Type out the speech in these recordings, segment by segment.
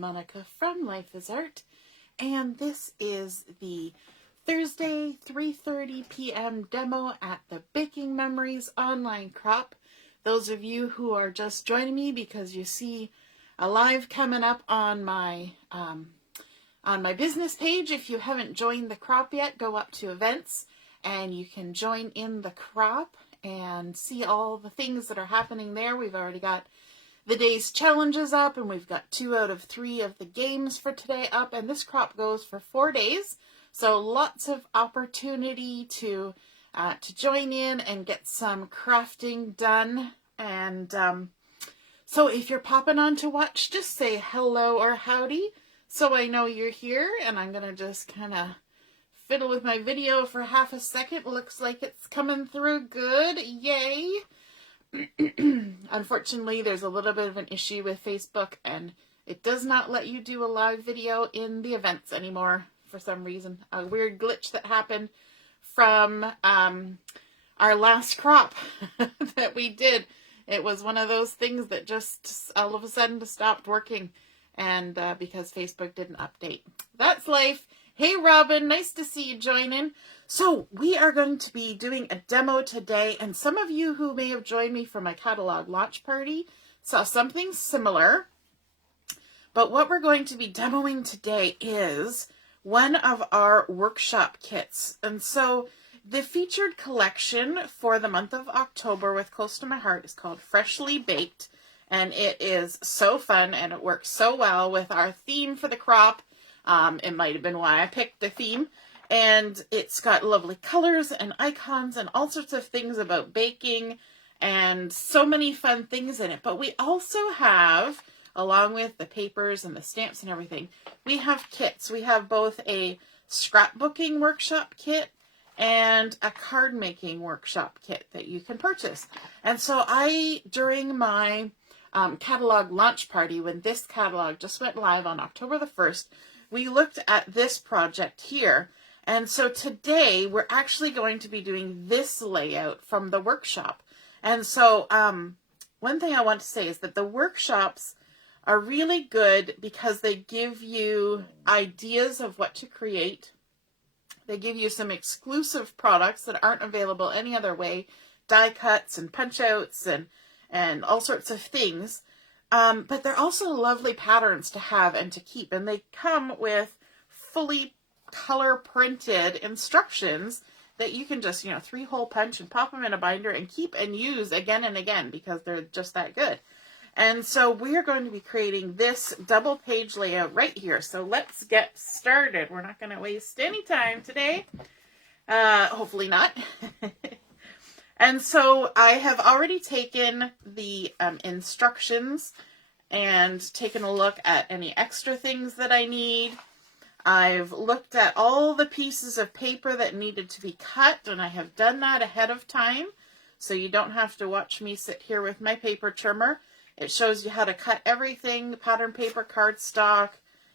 Monica from Life is Art, and this is the Thursday 3:30 p.m. demo at the Baking Memories online crop. Those of you who are just joining me because you see a live coming up on my business page, if you haven't joined the crop yet, go up to events and you can join in the crop and see all the things that are happening there. We've already got the day's challenges up, and we've got 2 out of 3 of the games for today up, and this crop goes for 4 days. So lots of opportunity to join in and get some crafting done. And so if you're popping on to watch, just say hello or howdy so I know you're here. And I'm going to just kind of fiddle with my video for half a second. Looks like it's coming through good. Yay! Unfortunately, there's a little bit of an issue with Facebook, and it does not let you do a live video in the events anymore for some reason. A weird glitch that happened from our last crop that we did. It was one of those things that just all of a sudden stopped working, and because Facebook didn't update. That's life. Hey Robin, nice to see you joining. So we are going to be doing a demo today, and some of you who may have joined me for my catalog launch party saw something similar. But what we're going to be demoing today is one of our workshop kits. And so the featured collection for the month of October with Close to My Heart is called Freshly Baked, and it is so fun and it works so well with our theme for the crop. It might have been why I picked the theme. And it's got lovely colors and icons and all sorts of things about baking and so many fun things in it. But we also have, along with the papers and the stamps and everything, we have kits. We have both a scrapbooking workshop kit and a card making workshop kit that you can purchase. And so during my catalog launch party, when this catalog just went live on October the 1st, we looked at this project here. And so today we're actually going to be doing this layout from the workshop. And so one thing I want to say is that the workshops are really good because they give you ideas of what to create. They give you some exclusive products that aren't available any other way, die cuts and punch outs and all sorts of things. But they're also lovely patterns to have and to keep. And they come with fully color printed instructions that you can just, 3-hole punch and pop them in a binder and keep and use again and again because they're just that good. And so we're going to be creating this double page layout right here. So let's get started. We're not going to waste any time today. Hopefully not. And so I have already taken the instructions and taken a look at any extra things that I need. I've looked at all the pieces of paper that needed to be cut, and I have done that ahead of time. So you don't have to watch me sit here with my paper trimmer. It shows you how to cut everything, pattern paper, cardstock.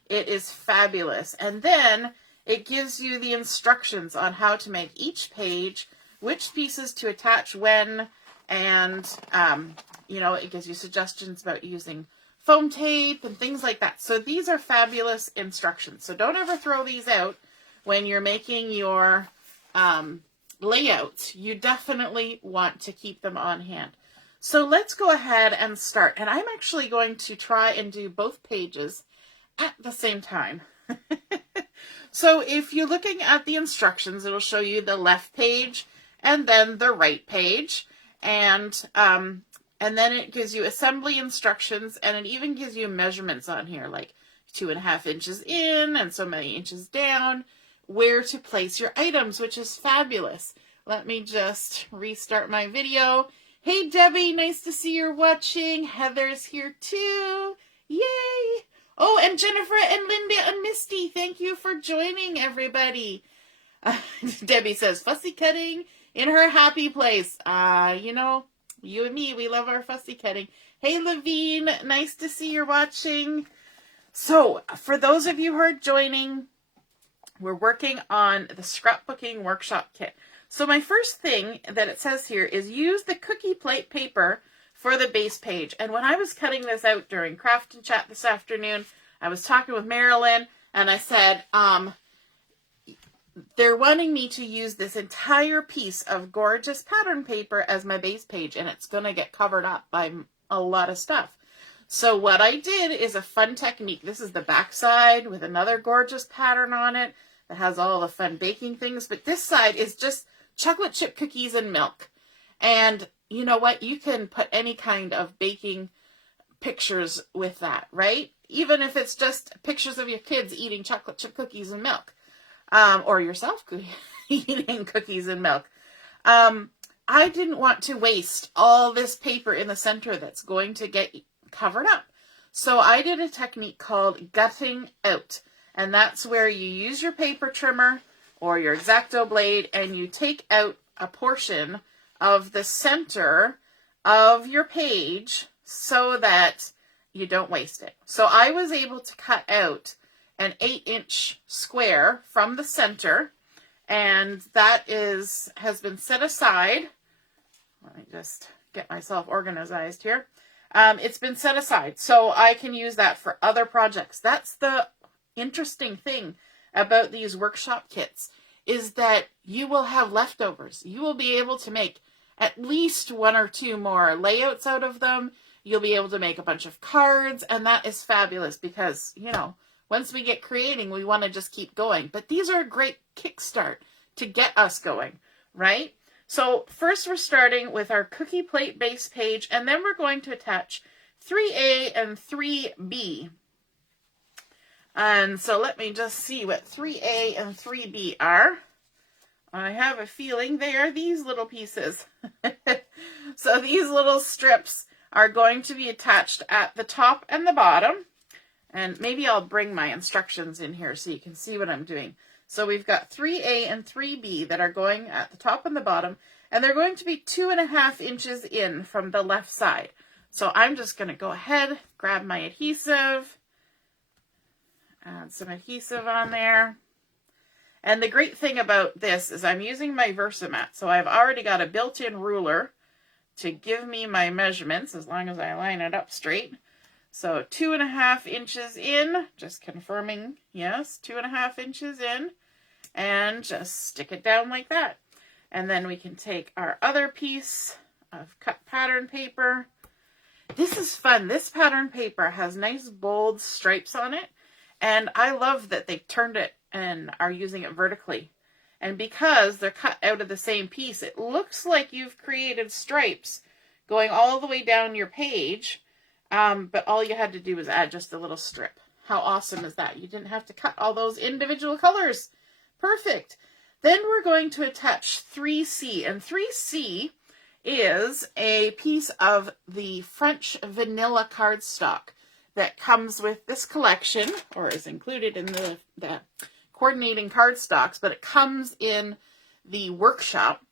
It is fabulous. And then it gives you the instructions on how to make each page, which pieces to attach when, and, it gives you suggestions about using foam tape and things like that. So these are fabulous instructions. So don't ever throw these out when you're making your layouts. You definitely want to keep them on hand. So let's go ahead and start. And I'm actually going to try and do both pages at the same time. So if you're looking at the instructions, it'll show you the left page and then the right page. And then it gives you assembly instructions, and it even gives you measurements on here, like 2.5 inches in and so many inches down, where to place your items, which is fabulous. Let me just restart my video. Hey, Debbie, nice to see you're watching. Heather's here too. Yay! Oh, and Jennifer and Linda and Misty, thank you for joining, everybody. Debbie says, fussy cutting in her happy place. You and me, we love our fussy cutting. Hey, Levine, nice to see you're watching. So, for those of you who are joining, we're working on the Scrapbooking Workshop Kit. So my first thing that it says here is use the cookie plate paper for the base page. And when I was cutting this out during Craft and Chat this afternoon, I was talking with Marilyn and I said, they're wanting me to use this entire piece of gorgeous pattern paper as my base page, and it's going to get covered up by a lot of stuff. So what I did is a fun technique. This is the back side with another gorgeous pattern on it that has all the fun baking things. But this side is just chocolate chip cookies and milk. And you know what? You can put any kind of baking pictures with that, right? Even if it's just pictures of your kids eating chocolate chip cookies and milk. Or yourself eating cookies and milk. I didn't want to waste all this paper in the center that's going to get covered up. So I did a technique called gutting out. And that's where you use your paper trimmer or your X-Acto blade and you take out a portion of the center of your page so that you don't waste it. So I was able to cut out an 8-inch square from the center, and that has been set aside. Let me just get myself organized here. It's been set aside, so I can use that for other projects. That's the interesting thing about these workshop kits, is that you will have leftovers. You will be able to make at least 1 or 2 more layouts out of them. You'll be able to make a bunch of cards, and that is fabulous because, you know, once we get creating, we want to just keep going. But these are a great kickstart to get us going, right? So first we're starting with our cookie plate base page, and then we're going to attach 3A and 3B. And so let me just see what 3A and 3B are. I have a feeling they are these little pieces. So these little strips are going to be attached at the top and the bottom. And maybe I'll bring my instructions in here so you can see what I'm doing. So we've got 3A and 3B that are going at the top and the bottom, and they're going to be 2.5 inches in from the left side. So I'm just going to go ahead, grab my adhesive, add some adhesive on there. And the great thing about this is I'm using my Versamat. So I've already got a built-in ruler to give me my measurements as long as I line it up straight. So 2.5 inches in, just confirming, yes, 2.5 inches in, and just stick it down like that. And then we can take our other piece of cut pattern paper. This is fun. This pattern paper has nice bold stripes on it, and I love that they turned it and are using it vertically. And because they're cut out of the same piece, it looks like you've created stripes going all the way down your page. But all you had to do was add just a little strip. How awesome is that? You didn't have to cut all those individual colors. Perfect. Then we're going to attach 3C. And 3C is a piece of the French vanilla cardstock that comes with this collection, or is included in the coordinating cardstocks, but it comes in the workshop.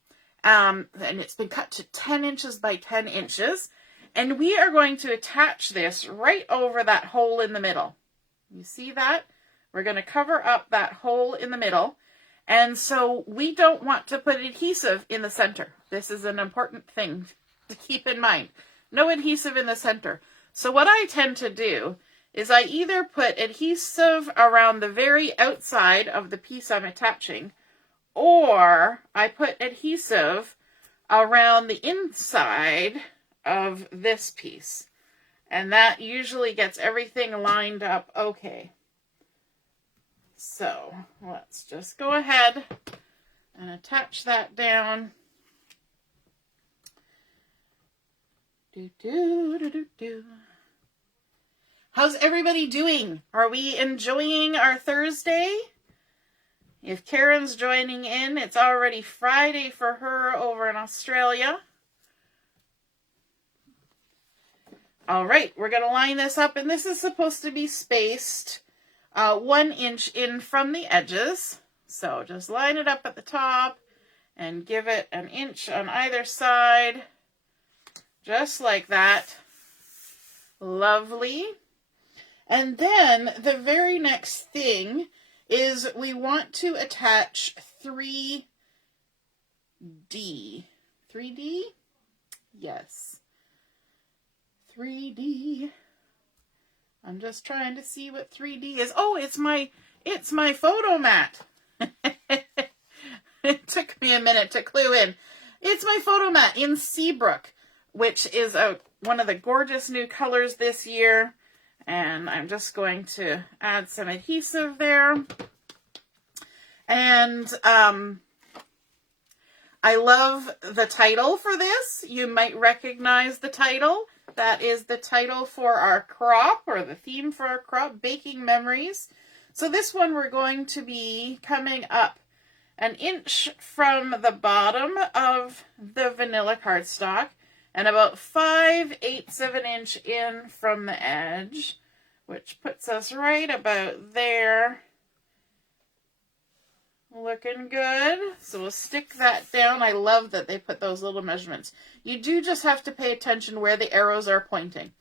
And it's been cut to 10 inches by 10 inches. And we are going to attach this right over that hole in the middle. You see that? We're going to cover up that hole in the middle. And so we don't want to put adhesive in the center. This is an important thing to keep in mind. No adhesive in the center. So what I tend to do is I either put adhesive around the very outside of the piece I'm attaching, or I put adhesive around the inside of this piece, and that usually gets everything lined up okay. So let's just go ahead and attach that down. How's everybody doing? Are we enjoying our Thursday? If Karen's joining in, it's already Friday for her over in Australia. All right, we're going to line this up, and this is supposed to be spaced 1 inch in from the edges. So just line it up at the top and give it 1 inch on either side, just like that. Lovely. And then the very next thing is we want to attach 3D. 3D? Yes. 3D. I'm just trying to see what 3D is. Oh, it's my photo mat. It took me a minute to clue in. It's my photo mat in Seabrook, which is one of the gorgeous new colors this year. And I'm just going to add some adhesive there. And I love the title for this. You might recognize the title. That is the title for our crop, or the theme for our crop, Baking Memories. So this one we're going to be coming up 1 inch from the bottom of the vanilla cardstock and about 5/8 of an inch in from the edge, which puts us right about there. Looking good. So we'll stick that down. I love that they put those little measurements. You do just have to pay attention where the arrows are pointing.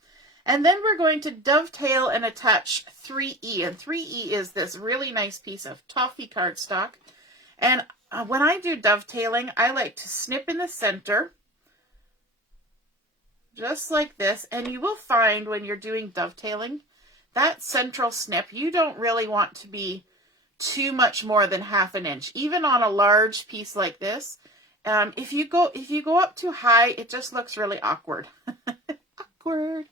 And then we're going to dovetail and attach 3E. And 3E is this really nice piece of toffee cardstock. And when I do dovetailing, I like to snip in the center, just like this. And you will find when you're doing dovetailing, that central snip, you don't really want to be too much more than 1/2 inch, even on a large piece like this. If you go up too high, it just looks really awkward. Awkward.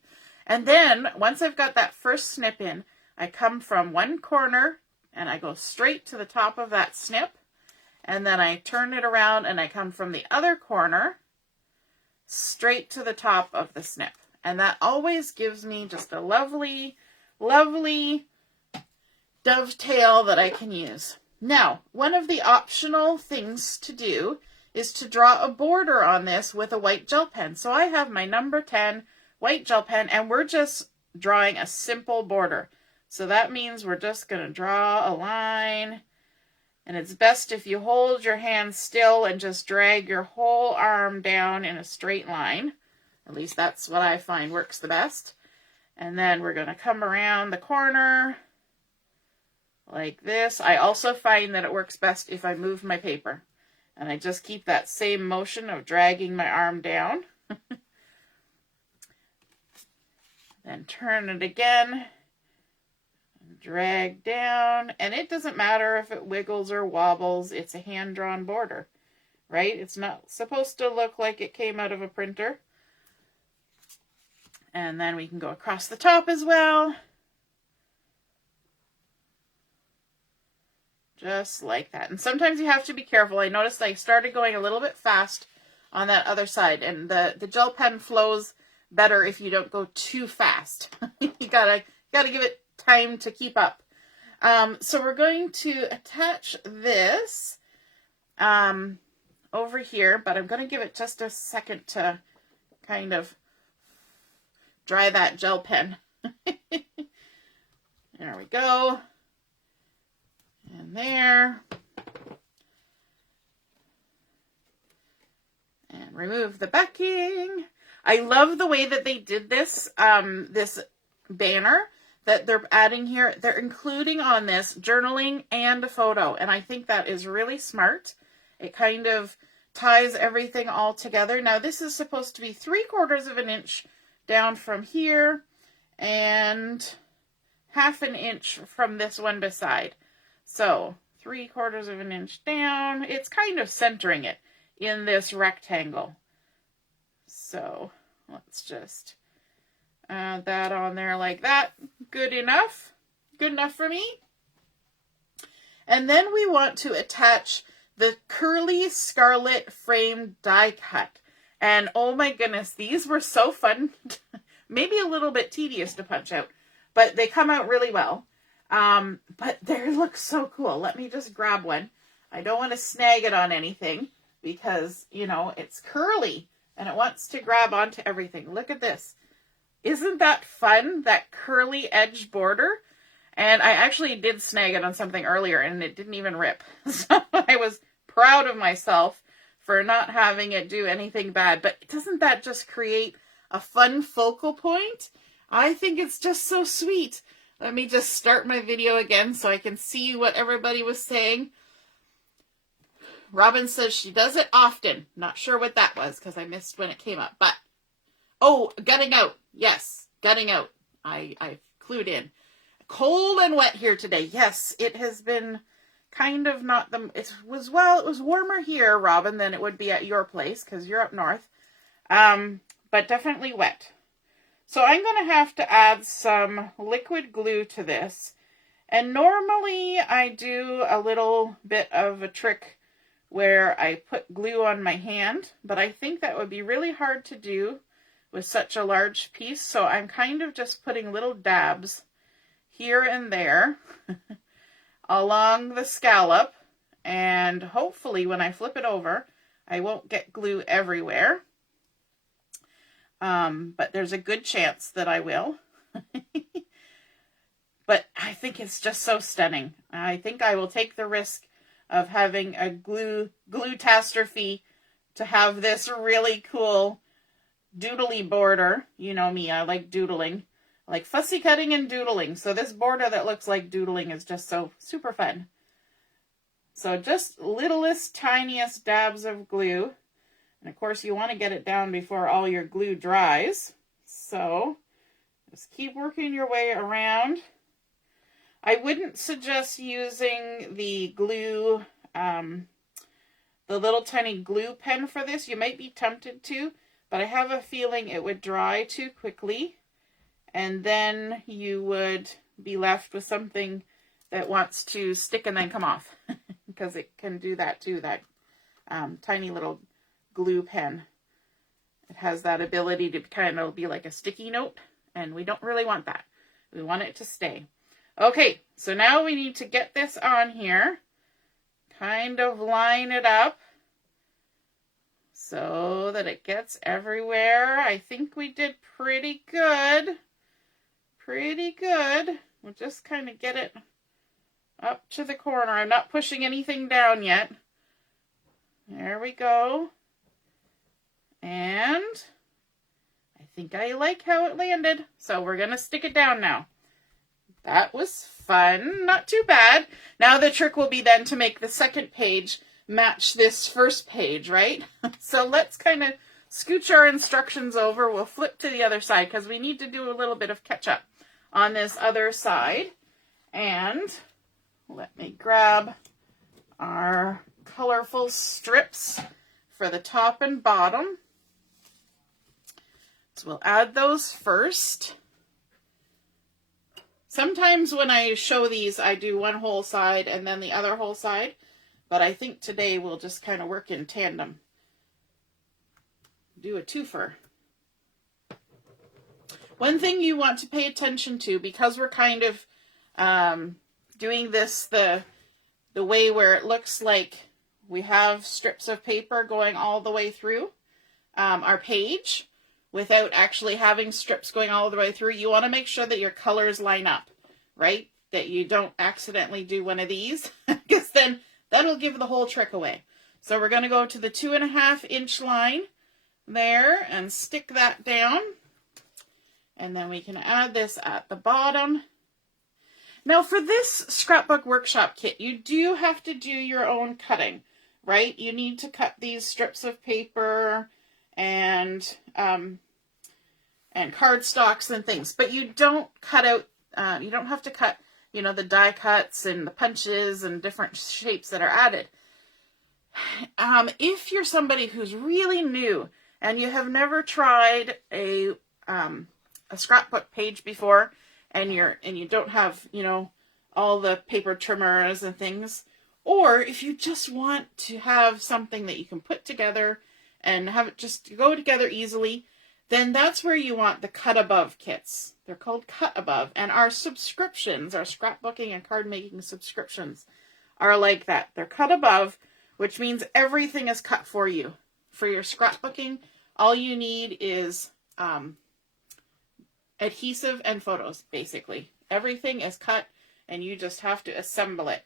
And then once I've got that first snip in, I come from one corner and I go straight to the top of that snip, and then I turn it around and I come from the other corner straight to the top of the snip. And that always gives me just a lovely, lovely dovetail that I can use. Now, one of the optional things to do is to draw a border on this with a white gel pen. So I have my number 10 white gel pen, and we're just drawing a simple border. So that means we're just going to draw a line, and it's best if you hold your hand still and just drag your whole arm down in a straight line. At least that's what I find works the best. And then we're going to come around the corner like this. I also find that it works best if I move my paper. And I just keep that same motion of dragging my arm down. Then turn it again. Drag down. And it doesn't matter if it wiggles or wobbles. It's a hand-drawn border, right? It's not supposed to look like it came out of a printer. And then we can go across the top as well. Just like that. And sometimes you have to be careful. I noticed I started going a little bit fast on that other side, and the gel pen flows better if you don't go too fast. You gotta give it time to keep up. So we're going to attach this over here, but I'm going to give it just a second to kind of dry that gel pen. There we go. And there. And remove the backing. I love the way that they did this, this banner that they're adding here. They're including on this journaling and a photo. And I think that is really smart. It kind of ties everything all together. Now this is supposed to be 3/4 of an inch down from here and 1/2 inch from this one beside. So 3/4 of an inch down. It's kind of centering it in this rectangle. So let's just add that on there like that. Good enough. Good enough for me. And then we want to attach the curly Scarlet frame die cut. And oh my goodness, these were so fun. Maybe a little bit tedious to punch out, but they come out really well. But they look so cool. Let me just grab one. I don't want to snag it on anything because, you know, it's curly and it wants to grab onto everything. Look at this. Isn't that fun? That curly edge border. And I actually did snag it on something earlier and it didn't even rip. So I was proud of myself for not having it do anything bad. But doesn't that just create a fun focal point? I think it's just so sweet. Let me just start my video again so I can see what everybody was saying. Robin says she does it often. Not sure what that was because I missed when it came up. But, oh, gutting out. Yes, gutting out. I clued in. Cold and wet here today. Yes, it has been kind of not the, it was warmer here, Robin, than it would be at your place, because you're up north. But definitely wet. So I'm going to have to add some liquid glue to this. And normally I do a little bit of a trick where I put glue on my hand, but I think that would be really hard to do with such a large piece. So I'm kind of just putting little dabs here and there along the scallop. And hopefully when I flip it over, I won't get glue everywhere. But there's a good chance that I will. But I think it's just so stunning. I think I will take the risk of having a glue-tastrophe to have this really cool doodly border. You know me, I like doodling. I like fussy cutting and doodling. So this border that looks like doodling is just so super fun. So just littlest, tiniest dabs of glue. And of course you want to get it down before all your glue dries. So just keep working your way around. I wouldn't suggest using the glue, the little tiny glue pen for this. You might be tempted to, but I have a feeling it would dry too quickly. And then you would be left with something that wants to stick and then come off. Because it can do that too, that tiny little glue pen. It has that ability to kind of be like a sticky note, and we don't really want that. We want it to stay. Okay, so now we need to get this on here, kind of line it up so that it gets everywhere. I think we did pretty good. Pretty good. We'll just kind of get it up to the corner. I'm not pushing anything down yet. There we go. And I think I like how it landed. So we're going to stick it down now. That was fun. Not too bad. Now the trick will be then to make the second page match this first page, right? So let's kind of scooch our instructions over. We'll flip to the other side because we need to do a little bit of catch up on this other side. And let me grab our colorful strips for the top and bottom. So we'll add those first. Sometimes when I show these, I do one whole side and then the other whole side, but I think today we'll just kind of work in tandem. Do a twofer. One thing you want to pay attention to, because we're kind of doing this the way where it looks like we have strips of paper going all the way through our page, without actually having strips going all the way through, you want to make sure that your colors line up, right? That you don't accidentally do one of these, because then that'll give the whole trick away. So we're going to go to the 2.5 inch line there and stick that down. And then we can add this at the bottom. Now for this scrapbook workshop kit, you do have to do your own cutting, right? You need to cut these strips of paper and cardstocks and things, but you don't cut out, you don't have to cut, you know, the die cuts and the punches and different shapes that are added. If you're somebody who's really new and you have never tried a scrapbook page before, and you don't have, you know, all the paper trimmers and things, or if you just want to have something that you can put together and have it just go together easily, then that's where you want the Cut Above kits. They're called Cut Above, and our subscriptions, our scrapbooking and card making subscriptions are like that. They're Cut Above, which means everything is cut for you. For your scrapbooking, all you need is adhesive and photos, basically. Everything is cut, and you just have to assemble it.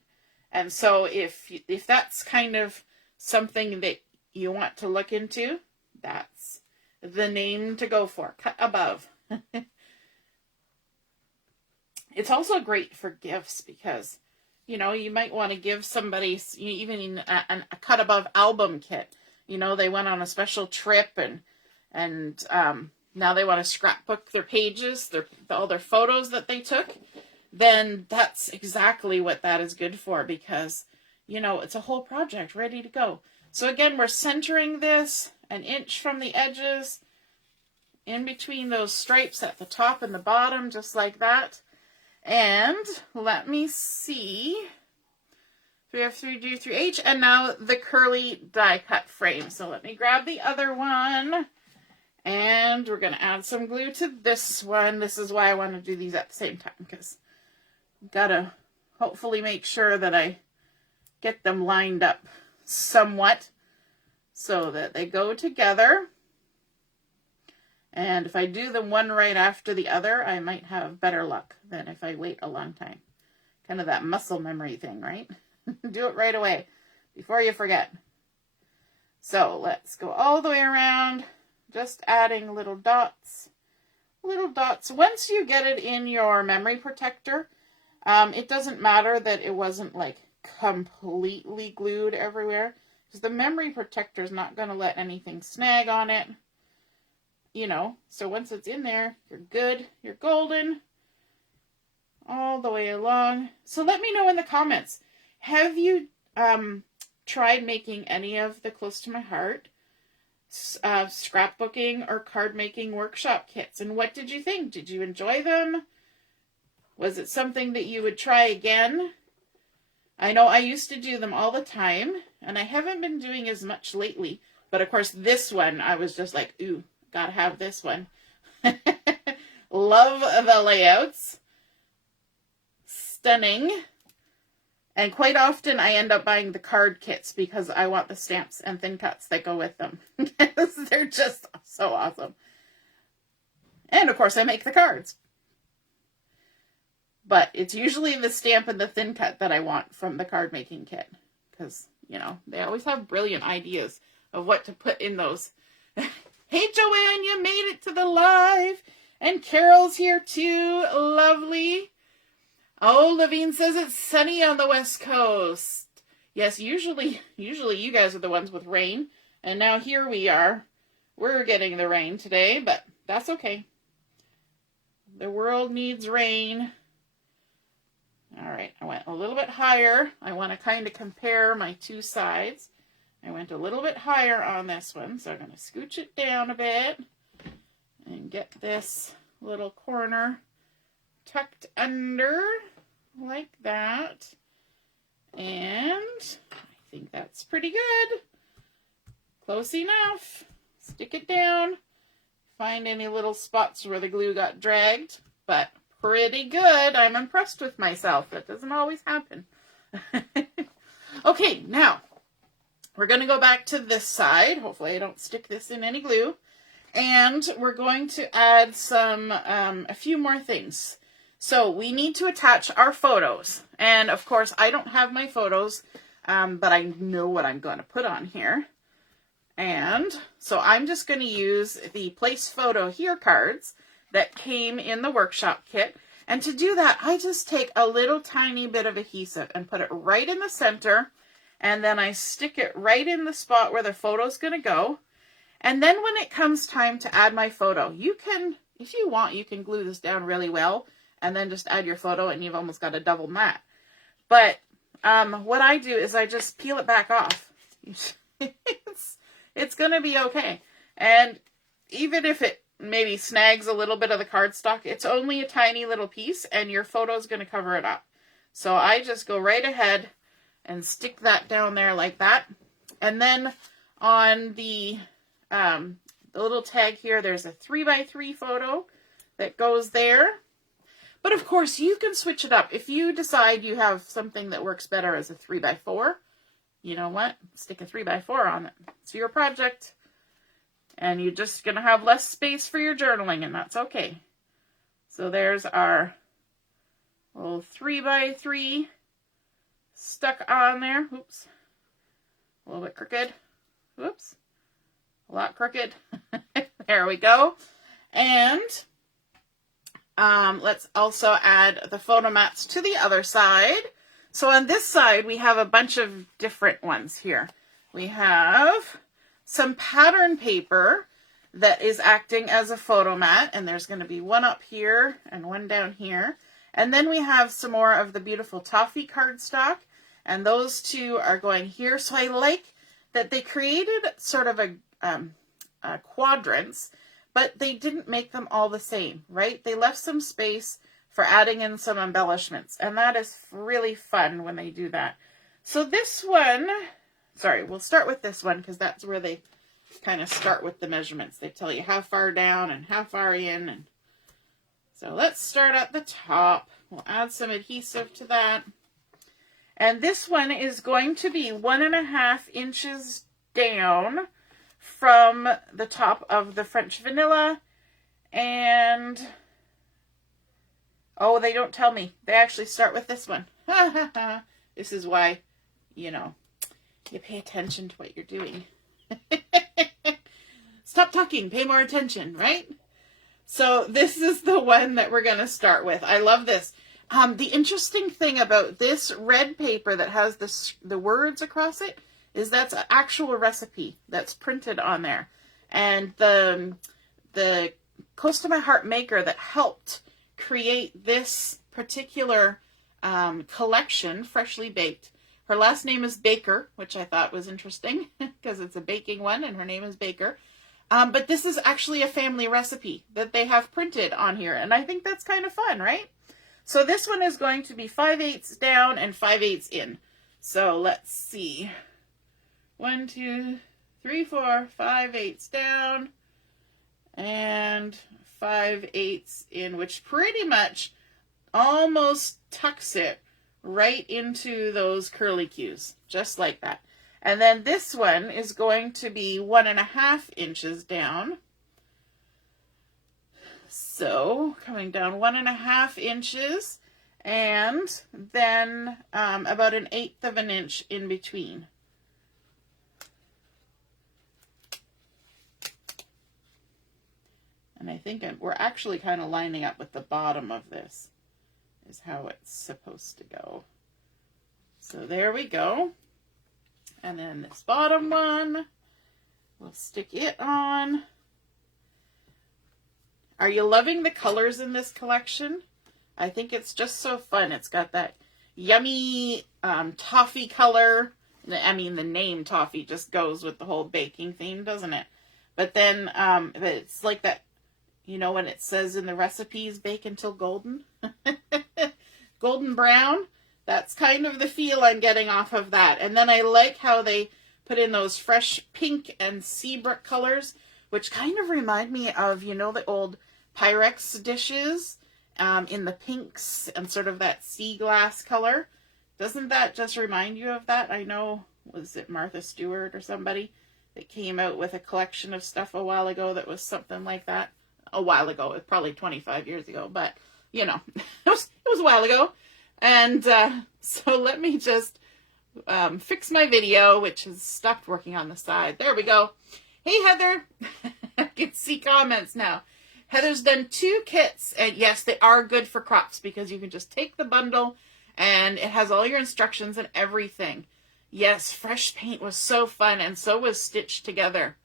And so if that's kind of something that you want to look into, that's the name to go for. Cut Above. It's also great for gifts because, you know, you might want to give somebody even a Cut Above album kit. You know, they went on a special trip and now they want to scrapbook their pages, all their photos that they took, then that's exactly what that is good for, because, you know, it's a whole project ready to go. So again, we're centering this an inch from the edges, in between those stripes at the top and the bottom, just like that. And let me see. We have 3D through H, and now the curly die cut frame. So let me grab the other one, and we're going to add some glue to this one. This is why I want to do these at the same time, because I've got to hopefully make sure that I get them lined up somewhat so that they go together. And if I do them one right after the other, I might have better luck than if I wait a long time. Kind of that muscle memory thing, right? Do it right away before you forget. So let's go all the way around, just adding little dots. Little dots. Once you get it in your memory protector, it doesn't matter that it wasn't like completely glued everywhere, because the memory protector is not going to let anything snag on it. You know, so once it's in there, you're good, you're golden, all the way along. So let me know in the comments, have you tried making any of the Close to My Heart scrapbooking or card making workshop kits? And what did you think? Did you enjoy them? Was it something that you would try again? I know I used to do them all the time, and I haven't been doing as much lately. But of course, this one, I was just like, ooh, gotta have this one. Love the layouts. Stunning. And quite often I end up buying the card kits because I want the stamps and thin cuts that go with them. They're just so awesome. And of course I make the cards. But it's usually the stamp and the thin cut that I want from the card making kit. Because, you know, they always have brilliant ideas of what to put in those. Hey Joanne, you made it to the live. And Carol's here too. Lovely. Oh, Levine says it's sunny on the West Coast. Yes, usually you guys are the ones with rain. And now here we are. We're getting the rain today, but that's okay. The world needs rain. All right, I went a little bit higher. I want to kind of compare my two sides. I went a little bit higher on this one, so I'm going to scooch it down a bit and get this little corner tucked under like that. And I think that's pretty good. Close enough. Stick it down. Find any little spots where the glue got dragged, but pretty good. I'm impressed with myself. That doesn't always happen. Okay, now we're going to go back to this side. Hopefully I don't stick this in any glue. And we're going to add some, a few more things. So we need to attach our photos. And of course, I don't have my photos, but I know what I'm going to put on here. And so I'm just going to use the Place Photo Here cards that came in the workshop kit. And to do that, I just take a little tiny bit of adhesive and put it right in the center. And then I stick it right in the spot where the photo's going to go. And then when it comes time to add my photo, you can, if you want, you can glue this down really well and then just add your photo and you've almost got a double mat. But what I do is I just peel it back off. It's going to be okay. And even if it maybe snags a little bit of the cardstock, it's only a tiny little piece and your photo is going to cover it up. So I just go right ahead and stick that down there like that. And then on the little tag here, there's a 3x3 photo that goes there. But of course, you can switch it up. If you decide you have something that works better as a 3x4, you know what? Stick a 3x4 on it. It's your project. And you're just going to have less space for your journaling, and that's okay. So there's our little 3x3 stuck on there. Oops. A little bit crooked. Oops. A lot crooked. There we go. And let's also add the photo mats to the other side. So on this side, we have a bunch of different ones here. We have some pattern paper that is acting as a photo mat, and there's going to be one up here and one down here. And then we have some more of the beautiful toffee cardstock, and those two are going here. So I like that they created sort of a quadrants, but they didn't make them all the same, right? They left some space for adding in some embellishments, and that is really fun when they do that. So this one, sorry, we'll start with this one because that's where they kind of start with the measurements. They tell you how far down and how far in. And so let's start at the top. We'll add some adhesive to that. And this one is going to be 1.5 inches down from the top of the French vanilla. And, oh, they don't tell me. They actually start with this one. This is why, you know, you pay attention to what you're doing. Stop talking, pay more attention, right? So this is the one that we're going to start with. I love this. The interesting thing about this red paper that has the words across it is that's an actual recipe that's printed on there. And the Close to My Heart maker that helped create this particular collection, Freshly Baked. Her last name is Baker, which I thought was interesting because it's a baking one and her name is Baker. But this is actually a family recipe that they have printed on here. And I think that's kind of fun, right? So this one is going to be 5/8 down and 5/8 in. So let's see. 1, 2, 3, 4, 5/8 down and 5/8 in, which pretty much almost tucks it right into those curly cues, just like that. And then this one is going to be 1.5 inches down. So coming down 1.5 inches and then about 1/8 of an inch in between. And I think we're actually kind of lining up with the bottom of this is how it's supposed to go. So there we go. And then this bottom one, we'll stick it on. Are you loving the colors in this collection? I think it's just so fun. It's got that yummy toffee color. I mean, the name toffee just goes with the whole baking theme, doesn't it? But then it's like that, you know, when it says in the recipes, bake until golden. Golden brown. That's kind of the feel I'm getting off of that. And then I like how they put in those fresh pink and sea brick colors, which kind of remind me of, you know, the old Pyrex dishes in the pinks and sort of that sea glass color. Doesn't that just remind you of that? I know, was it Martha Stewart or somebody that came out with a collection of stuff a while ago that was something like that? A while ago, it was probably 25 years ago, but, you know, it was a while ago. And so let me just fix my video, which has stopped working on the side. There we go. Hey, Heather. I can see comments now. Heather's done 2 kits, and yes, they are good for crops because you can just take the bundle and it has all your instructions and everything. Yes, fresh paint was so fun, and so was Stitched Together.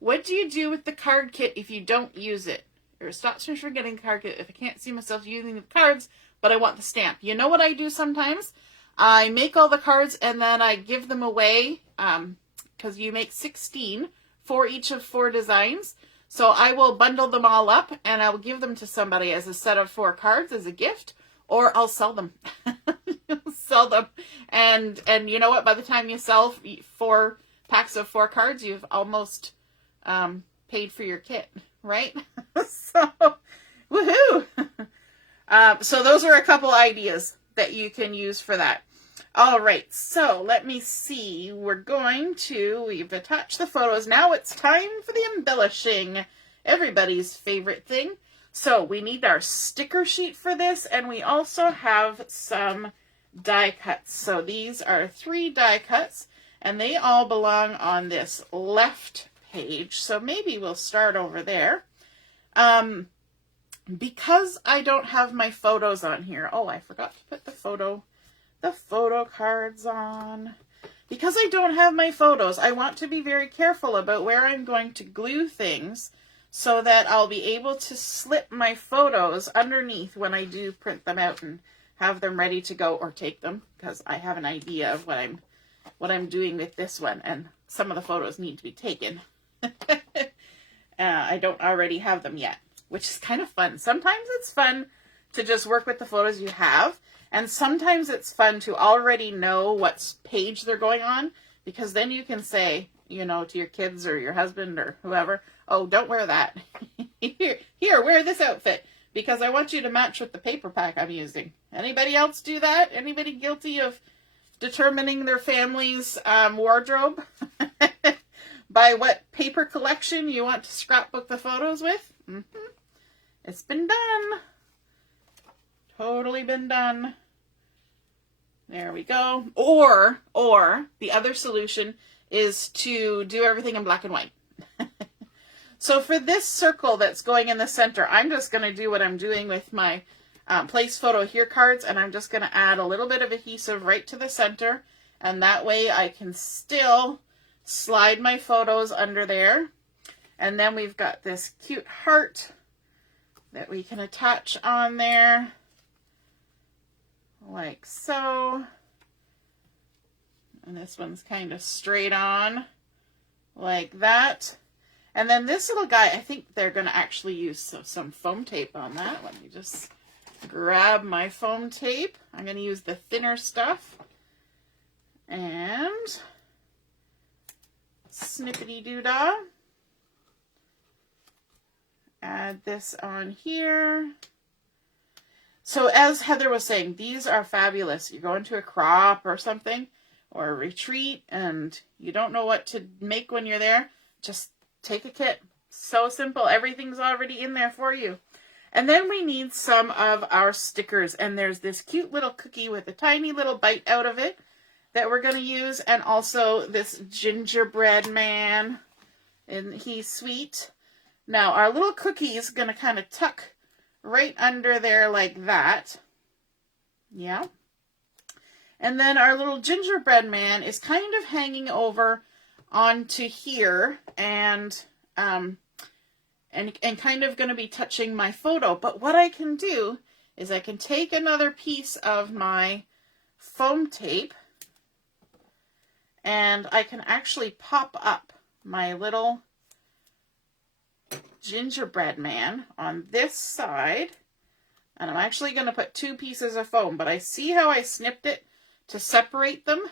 What do you do with the card kit if you don't use it? Or it stops me from getting the card kit if I can't see myself using the cards, but I want the stamp. You know what I do sometimes? I make all the cards and then I give them away because you make 16 for each of 4 designs. So I will bundle them all up and I will give them to somebody as a set of 4 cards as a gift, or I'll sell them. Sell them. And you know what? By the time you sell 4 packs of 4 cards, you've almost paid for your kit, right? So, woohoo! So those are a couple ideas that you can use for that. All right, so let me see. We've attached the photos. Now it's time for the embellishing, everybody's favorite thing. So we need our sticker sheet for this, and we also have some die cuts. So these are 3 die cuts, and they all belong on this left page. So maybe we'll start over there. Because I don't have my photos on here. Oh, I forgot to put the photo cards on. because I don't have my photos, I want to be very careful about where I'm going to glue things so that I'll be able to slip my photos underneath when I do print them out and have them ready to go, or take them, because I have an idea of what I'm doing with this one, and some of the photos need to be taken. I don't already have them yet, which is kind of fun. Sometimes it's fun to just work with the photos you have, and sometimes it's fun to already know what page they're going on, because then you can say, you know, to your kids or your husband or whoever, oh, don't wear that. Here, wear this outfit, because I want you to match with the paper pack I'm using. Anybody else do that? Anybody guilty of determining their family's wardrobe by what paper collection you want to scrapbook the photos with? It's been done. Totally been done. There we go. Or the other solution is to do everything in black and white. So for this circle that's going in the center, I'm just going to do what I'm doing with my place photo here cards, and I'm just going to add a little bit of adhesive right to the center, and that way I can still slide my photos under there. And then we've got this cute heart that we can attach on there like so. And this one's kind of straight on like that. And then this little guy, I think they're going to actually use some foam tape on that. Let me just grab my foam tape. I'm going to use the thinner stuff. And snippity-doo-dah. Add this on here. So as Heather was saying, these are fabulous. You go into a crop or something, or a retreat, and you don't know what to make when you're there, just take a kit. So simple. Everything's already in there for you. And then we need some of our stickers. And there's this cute little cookie with a tiny little bite out of it that we're going to use. And also this gingerbread man. And he's sweet. Now our little cookie is going to kind of tuck right under there like that. Yeah. And then our little gingerbread man is kind of hanging over onto here, and kind of going to be touching my photo. But what I can do is I can take another piece of my foam tape, and I can actually pop up my little gingerbread man on this side. And I'm actually going to put 2 pieces of foam, but I see how I snipped it to separate them.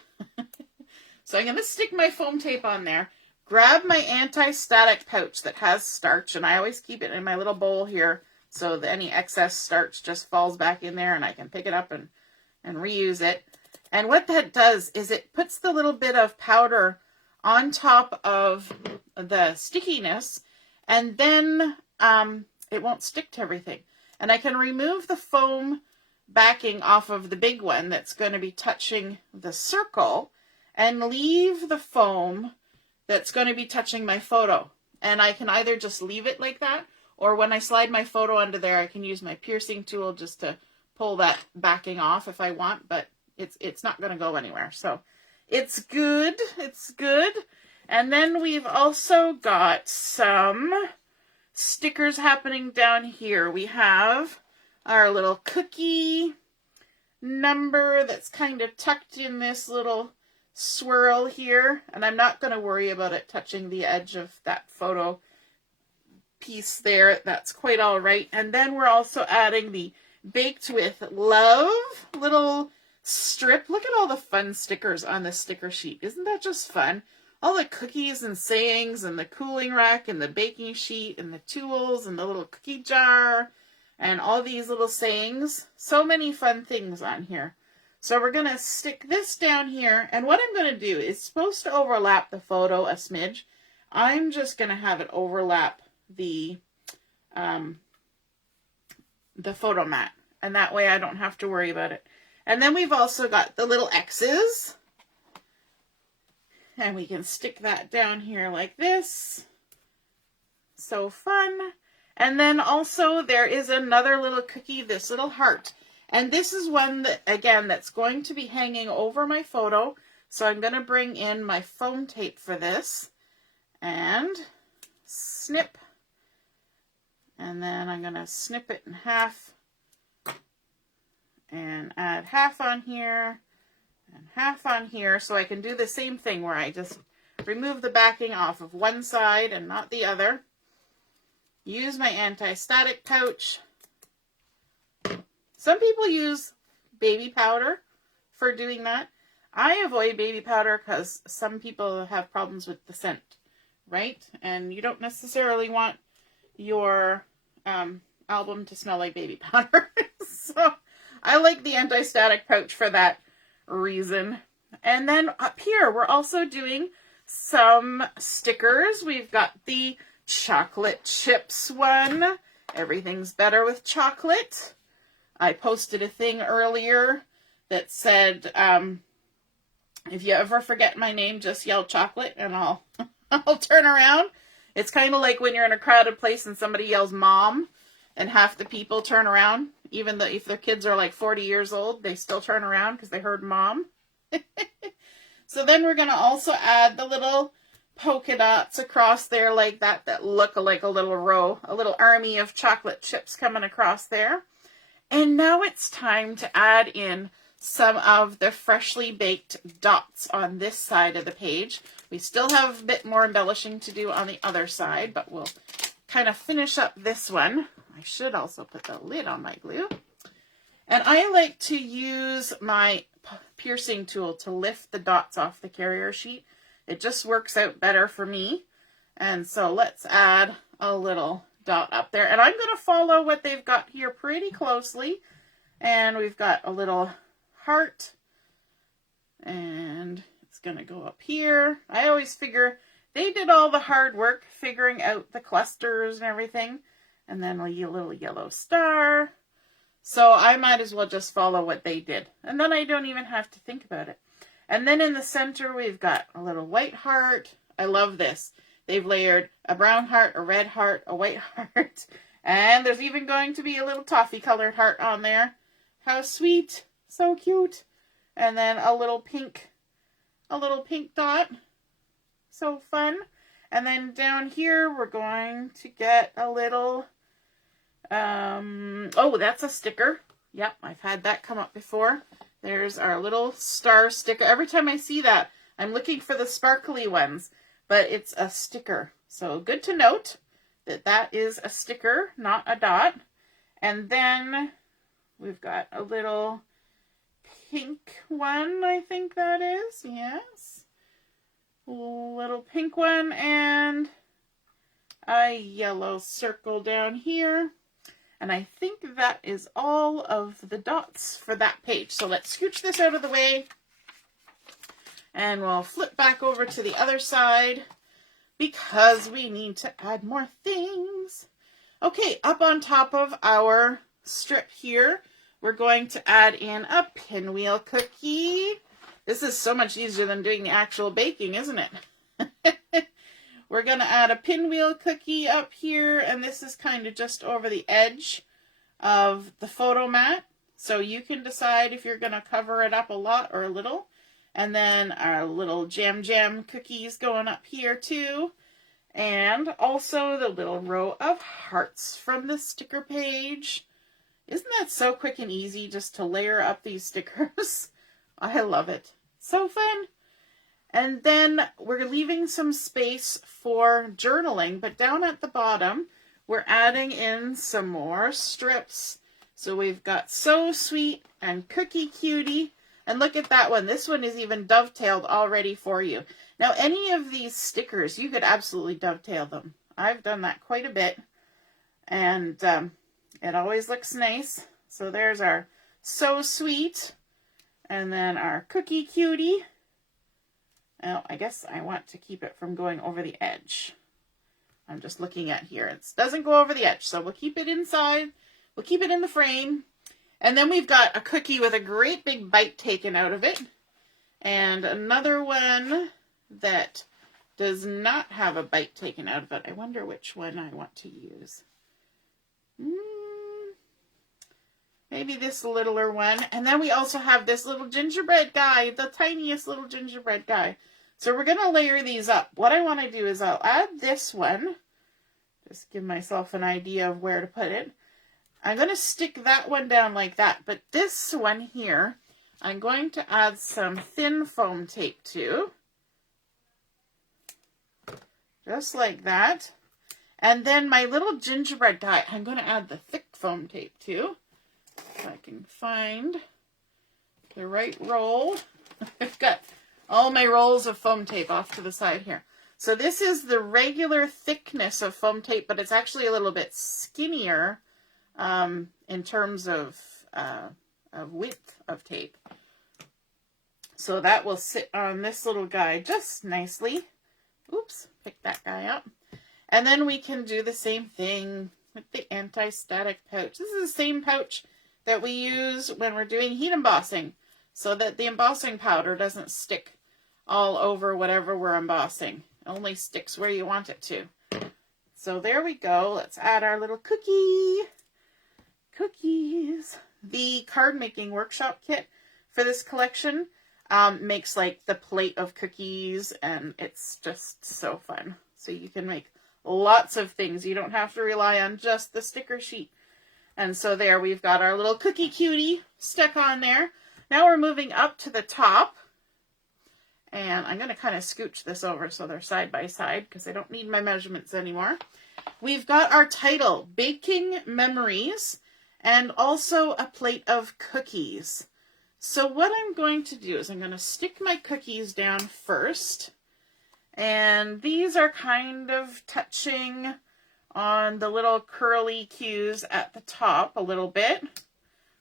So I'm going to stick my foam tape on there, grab my anti-static pouch that has starch, and I always keep it in my little bowl here so that any excess starch just falls back in there and I can pick it up and reuse it. And what that does is it puts the little bit of powder on top of the stickiness, and then it won't stick to everything. And I can remove the foam backing off of the big one that's going to be touching the circle, and leave the foam that's going to be touching my photo. And I can either just leave it like that, or when I slide my photo under there, I can use my piercing tool just to pull that backing off if I want, but it's not going to go anywhere. So it's good. It's good. And then we've also got some stickers happening down here. We have our little cookie number that's kind of tucked in this little swirl here, and I'm not going to worry about it touching the edge of that photo piece there. That's quite all right. And then we're also adding the Baked with Love little strip. Look at all the fun stickers on this sticker sheet. Isn't that just fun? All the cookies and sayings, and the cooling rack, and the baking sheet, and the tools, and the little cookie jar, and all these little sayings. So many fun things on here. So we're going to stick this down here, and what I'm going to do is supposed to overlap the photo a smidge. I'm just going to have it overlap the photo mat, and that way I don't have to worry about it. And then we've also got the little X's, and we can stick that down here like this. So fun. And then also there is another little cookie, this little heart. And this is one that, again, that's going to be hanging over my photo. So I'm going to bring in my foam tape for this and snip. And then I'm going to snip it in half and add half on here and half on here, so I can do the same thing where I just remove the backing off of one side and not the other. Use my anti-static pouch. Some people use baby powder for doing that. I avoid baby powder because some people have problems with the scent, right? And you don't necessarily want your album to smell like baby powder. So I like the anti-static pouch for that reason. And then up here, we're also doing some stickers. We've got the chocolate chips one. Everything's better with chocolate. I posted a thing earlier that said, if you ever forget my name, just yell chocolate and I'll turn around. It's kind of like when you're in a crowded place and somebody yells mom and half the people turn around. Even though if their kids are like 40 years old, they still turn around because they heard mom. So then we're going to also add the little polka dots across there like that, that look like a little row, a little army of chocolate chips coming across there. And now it's time to add in some of the freshly baked dots on this side of the page. We still have a bit more embellishing to do on the other side, but we'll kind of finish up this one. I should also put the lid on my glue. And I like to use my piercing tool to lift the dots off the carrier sheet. It just works out better for me. And so let's add a little dot up there. And I'm going to follow what they've got here pretty closely. And we've got a little heart. And it's going to go up here. I always figure they did all the hard work figuring out the clusters and everything. And then a little yellow star. So I might as well just follow what they did. And then I don't even have to think about it. And then in the center, we've got a little white heart. I love this. They've layered a brown heart, a red heart, a white heart. And there's even going to be a little toffee colored heart on there. How sweet. So cute. And then a little pink dot. So fun. And then down here, we're going to get a little, oh, that's a sticker. Yep, I've had that come up before. There's our little star sticker. Every time I see that, I'm looking for the sparkly ones, but it's a sticker. So good to note that that is a sticker, not a dot. And then we've got a little pink one, I think that is. Yes. A little pink one and a yellow circle down here. And I think that is all of the dots for that page. So let's scooch this out of the way. And we'll flip back over to the other side because we need to add more things. Okay, up on top of our strip here, we're going to add in a pinwheel cookie. This is so much easier than doing the actual baking, isn't it? We're going to add a pinwheel cookie up here, and this is kind of just over the edge of the photo mat. So you can decide if you're going to cover it up a lot or a little. And then our little jam cookies going up here too. And also the little row of hearts from the sticker page. Isn't that so quick and easy just to layer up these stickers? I love it. So fun. And then we're leaving some space for journaling, but down at the bottom, we're adding in some more strips. So we've got So Sweet and Cookie Cutie. And look at that one. This one is even dovetailed already for you. Now, any of these stickers, you could absolutely dovetail them. I've done that quite a bit. And it always looks nice. So there's our So Sweet. And then our Cookie Cutie. Now, I guess I want to keep it from going over the edge. I'm just looking at here. It doesn't go over the edge, so we'll keep it inside. We'll keep it in the frame. And then we've got a cookie with a great big bite taken out of it. And another one that does not have a bite taken out of it. I wonder which one I want to use. Maybe this littler one. And then we also have this little gingerbread guy, the tiniest little gingerbread guy. So we're going to layer these up. What I want to do is I'll add this one. Just give myself an idea of where to put it. I'm going to stick that one down like that. But this one here, I'm going to add some thin foam tape to. Just like that. And then my little gingerbread guy, I'm going to add the thick foam tape to. If I can find the right roll. I've got all my rolls of foam tape off to the side here. So this is the regular thickness of foam tape, but it's actually a little bit skinnier in terms of width of tape. So that will sit on this little guy just nicely. Oops, pick that guy up. And then we can do the same thing with the anti-static pouch. This is the same pouch that we use when we're doing heat embossing, so that the embossing powder doesn't stick all over whatever we're embossing. It only sticks where you want it to. So there we go. Let's add our little cookies. The card making workshop kit for this collection makes like the plate of cookies, and it's just so fun. So you can make lots of things. You don't have to rely on just the sticker sheet. And so there we've got our little cookie cutie stuck on there. Now we're moving up to the top. And I'm going to kind of scooch this over so they're side by side because I don't need my measurements anymore. We've got our title, Baking Memories, and also a plate of cookies. So what I'm going to do is I'm going to stick my cookies down first. And these are kind of touching on the little curly cues at the top a little bit.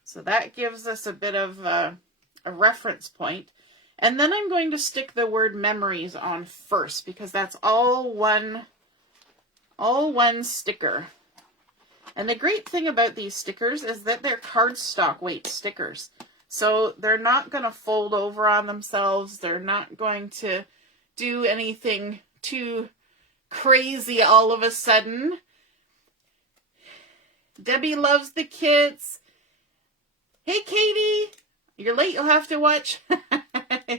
So that gives us a bit of a reference point. And then I'm going to stick the word memories on first because that's all one sticker. And the great thing about these stickers is that they're cardstock weight stickers. So they're not going to fold over on themselves. They're not going to do anything too crazy all of a sudden. Debbie loves the kits. Hey, Katie, you're late. You'll have to watch.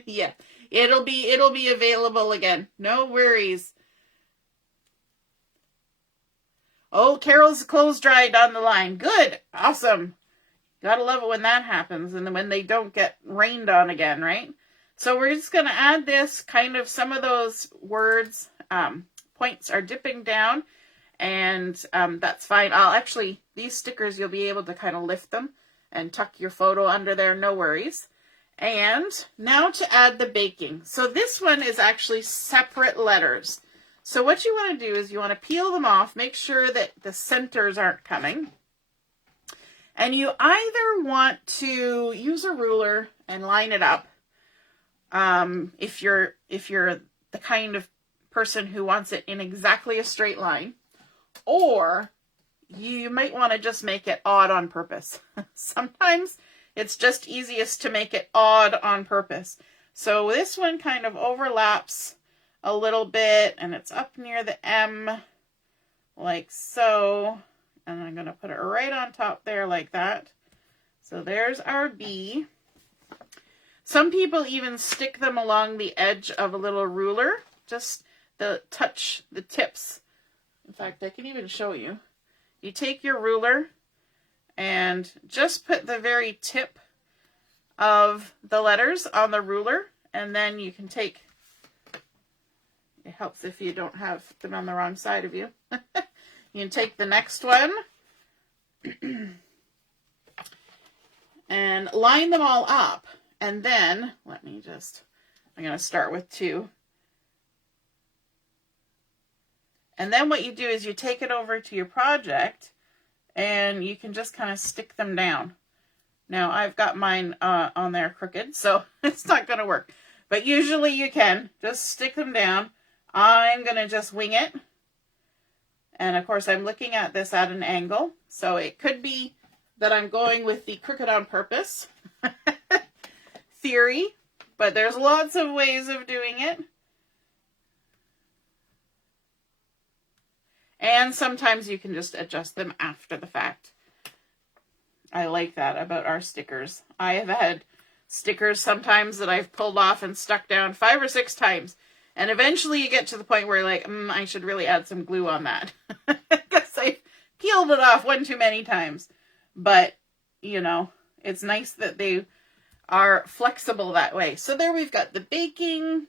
Yeah, it'll be available again. No worries. Oh, Carol's clothes dried on the line. Good. Awesome. Gotta love it when that happens and when they don't get rained on again, right? So we're just going to add this, kind of some of those words, points are dipping down, and that's fine. These stickers, you'll be able to kind of lift them and tuck your photo under there, no worries. And now to add the baking. So this one is actually separate letters. So what you want to do is you want to peel them off, make sure that the centers aren't coming. And you either want to use a ruler and line it up, if you're the kind of person who wants it in exactly a straight line, or you might want to just make it odd on purpose. Sometimes it's just easiest to make it odd on purpose. So this one kind of overlaps a little bit, and it's up near the M, like so. And I'm going to put it right on top there like that. So there's our B. Some people even stick them along the edge of a little ruler, just to touch the tips. In fact, I can even show you. You take your ruler and just put the very tip of the letters on the ruler, and then you can take, it helps if you don't have them on the wrong side of you. You can take the next one and line them all up. And then, I'm going to start with 2. And then what you do is you take it over to your project and you can just kind of stick them down. Now, I've got mine on there crooked, so it's not going to work. But usually you can just stick them down. I'm going to just wing it. And of course, I'm looking at this at an angle. So it could be that I'm going with the crooked on purpose theory, but there's lots of ways of doing it. And sometimes you can just adjust them after the fact. I like that about our stickers. I have had stickers sometimes that I've pulled off and stuck down 5 or 6 times. And eventually you get to the point where you're like, I should really add some glue on that. Because I peeled it off one too many times. But, you know, it's nice that they are flexible that way. So there we've got the baking.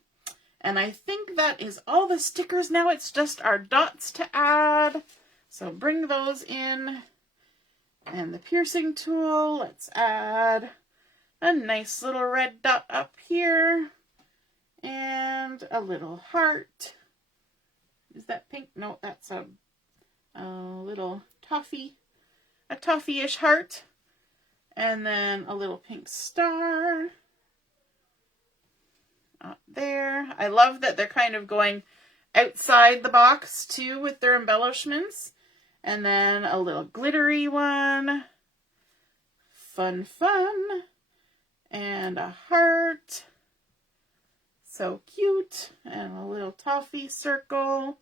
And I think that is all the stickers. Now it's just our dots to add. So bring those in. And the piercing tool, let's add a nice little red dot up here. And a little heart. Is that pink? No, that's a little toffee. A toffee-ish heart. And then a little pink star. Up there. I love that they're kind of going outside the box too with their embellishments. And then a little glittery one. Fun, fun. And a heart. So cute. And a little toffee circle.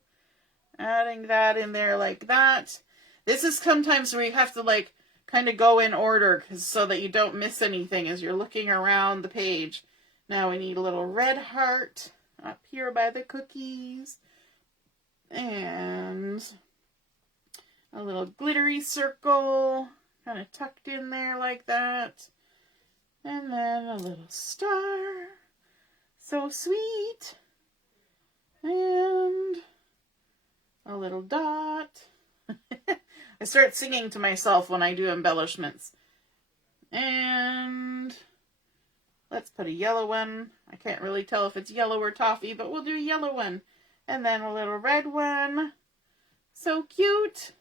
Adding that in there like that. This is sometimes where you have to like kind of go in order so that you don't miss anything as you're looking around the page. Now we need a little red heart up here by the cookies. And a little glittery circle, kind of tucked in there like that. And then a little star. So sweet. And a little dot. I start singing to myself when I do embellishments. And let's put a yellow one. I can't really tell if it's yellow or toffee, but we'll do a yellow one. And then a little red one. So cute.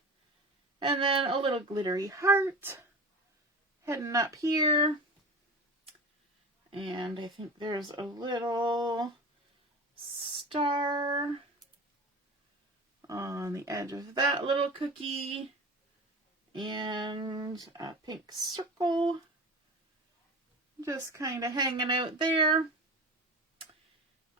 And then a little glittery heart heading up here. And I think there's a little star on the edge of that little cookie. And a pink circle just kind of hanging out there.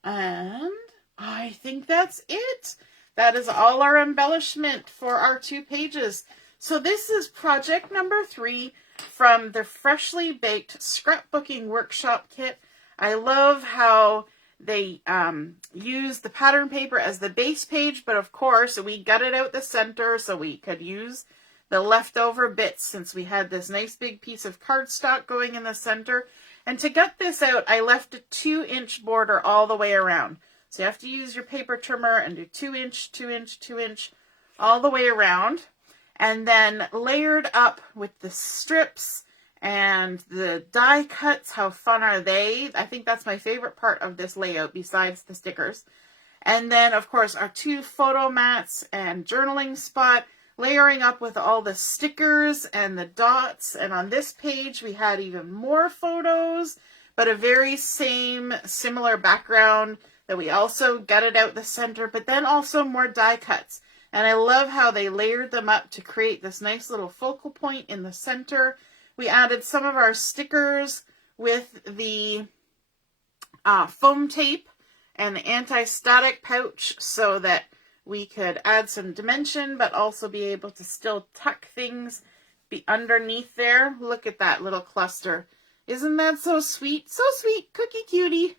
And I think that's it. That is all our embellishment for our 2 pages. So this is project number 3 from the Freshly Baked Scrapbooking Workshop Kit. I love how they use the pattern paper as the base page, but of course we gutted out the center so we could use the leftover bits since we had this nice big piece of cardstock going in the center. And to gut this out, I left a 2-inch border all the way around. So you have to use your paper trimmer and do 2-inch, 2-inch, 2-inch all the way around. And then layered up with the strips and the die cuts. How fun are they? I think that's my favorite part of this layout besides the stickers. And then, of course, our 2 photo mats and journaling spot, layering up with all the stickers and the dots. And on this page, we had even more photos, but a very similar background that we also gutted out the center, but then also more die cuts. And I love how they layered them up to create this nice little focal point in the center. We added some of our stickers with the foam tape and the anti-static pouch so that we could add some dimension, but also be able to still tuck things be underneath there. Look at that little cluster. Isn't that so sweet? So sweet, cookie cutie.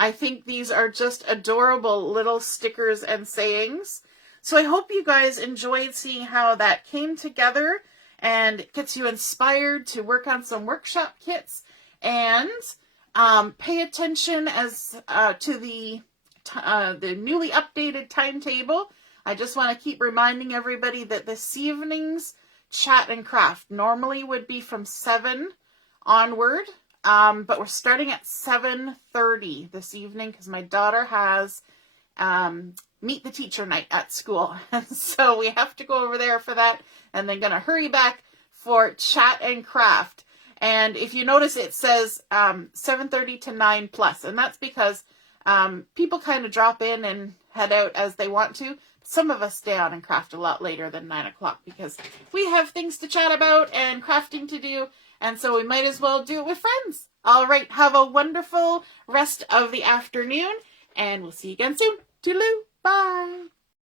I think these are just adorable little stickers and sayings. So I hope you guys enjoyed seeing how that came together and gets you inspired to work on some workshop kits, and pay attention as to the newly updated timetable. I just want to keep reminding everybody that this evening's chat and craft normally would be from 7 onward, but we're starting at 7:30 this evening because my daughter has meet the teacher night at school. So we have to go over there for that, and then gonna hurry back for chat and craft. And if you notice, it says 7:30 to 9 plus, and that's because people kind of drop in and head out as they want to. Some of us stay on and craft a lot later than 9 o'clock because we have things to chat about and crafting to do, and so we might as well do it with friends. All right, have a wonderful rest of the afternoon, and we'll see you again soon. Toodaloo, bye.